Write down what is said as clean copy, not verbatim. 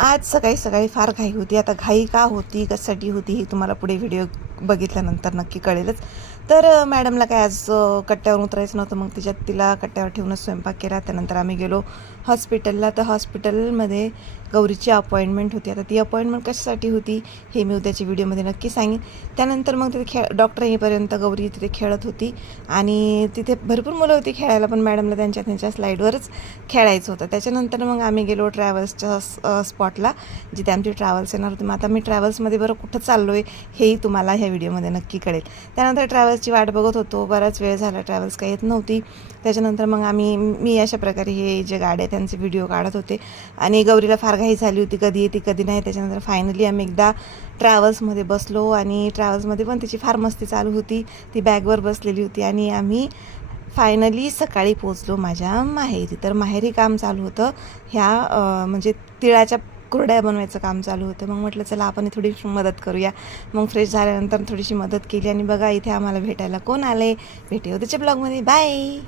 आज सकाळी सकाळी फार घाई होती. आता घाई का होती, कशासाठी होती, हे तुम्हाला पुढे व्हिडिओ बघितल्यानंतर नक्की कळेलच. तर मॅडमला काय आज कट्ट्यावर उतरायचं नव्हतं, मग तिला कट्ट्यावर ठेवूनच स्वयंपाक केला. त्यानंतर आम्ही गेलो हॉस्पिटलला. तर हॉस्पिटलमध्ये गौरीची अपॉइंटमेंट होती. आता ती अपॉइंटमेंट कशासाठी होती हे मी उद्याच्या व्हिडिओमध्ये नक्की सांगेन. त्यानंतर मग तिथे डॉक्टर येईपर्यंत गौरी तिथे खेळत होती आणि तिथे भरपूर मुलं होती खेळायला, पण मॅडमला त्यांच्या स्लाईडवरच खेळायचं होतं. त्याच्यानंतर मग आम्ही गेलो ट्रॅव्हल्सच्या स्पॉटला, जिथे आमची ट्रॅव्हल्स येणार होती. मग आता मी ट्रॅव्हल्समध्ये बरं कुठं चाललो आहे हेही तुम्हाला ह्या व्हिडिओमध्ये नक्की कळेल. त्यानंतर ट्रॅव्हल्सची वाट बघत होतो. बराच वेळ झाला, ट्रॅव्हल्स काही येत नव्हती. त्याच्यानंतर मग मी अशा प्रकारे हे जे गाड्या त्यांचे व्हिडिओ काढत होते आणि गौरीला फार घाई झाली होती, कधी येते कधी नाही. त्याच्यानंतर फायनली आम्ही एकदा ट्रॅव्हल्समध्ये बसलो आणि ट्रॅव्हल्समध्ये पण तिची फार मस्ती चालू होती. ती बॅगवर बसलेली होती आणि आम्ही फायनली सकाळी पोचलो माझ्या माहेरी. तर माहेरी काम चालू होतं, म्हणजे तिळाच्या कुरड्या बनवायचं काम चालू होतं. मग म्हटलं चला आपण थोडीशी मदत करूया. मग फ्रेश झाल्यानंतर थोडीशी मदत केली आणि बघा इथे आम्हाला भेटायला कोण आले. भेटूया उद्याच्या ब्लॉगमध्ये. बाय.